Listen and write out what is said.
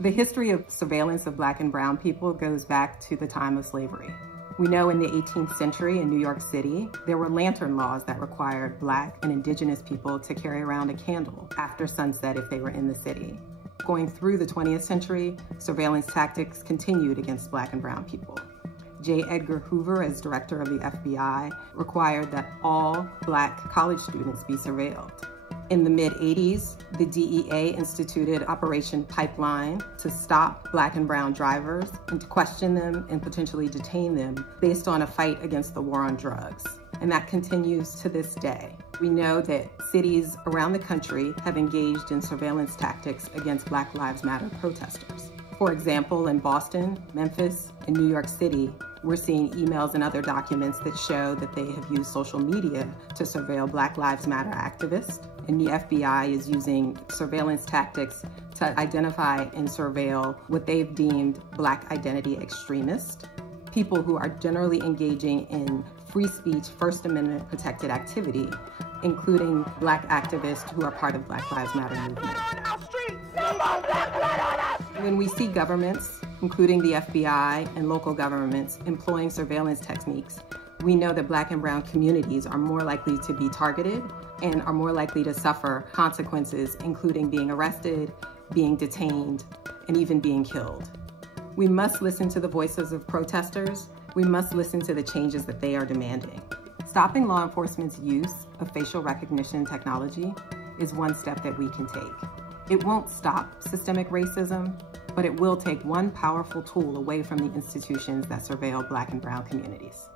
The history of surveillance of Black and brown people goes back to the time of slavery. We know in the 18th century in New York City, there were lantern laws that required Black and indigenous people to carry around a candle after sunset if they were in the city. Going through the 20th century, surveillance tactics continued against Black and brown people. J. Edgar Hoover, as director of the FBI, required that all Black college students be surveilled. In the mid-'80s, the DEA instituted Operation Pipeline to stop Black and brown drivers and to question them and potentially detain them based on a fight against the war on drugs. And that continues to this day. We know that cities around the country have engaged in surveillance tactics against Black Lives Matter protesters. For example, in Boston, Memphis, and New York City, we're seeing emails and other documents that show that they have used social media to surveil Black Lives Matter activists. And the FBI is using surveillance tactics to identify and surveil what they've deemed Black identity extremists, people who are generally engaging in free speech, First Amendment protected activity, including Black activists who are part of Black Lives Matter movement. When we see governments, including the FBI and local governments, employing surveillance techniques, we know that Black and brown communities are more likely to be targeted and are more likely to suffer consequences, including being arrested, being detained, and even being killed. We must listen to the voices of protesters. We must listen to the changes that they are demanding. Stopping law enforcement's use of facial recognition technology is one step that we can take. It won't stop systemic racism, but it will take one powerful tool away from the institutions that surveil Black and brown communities.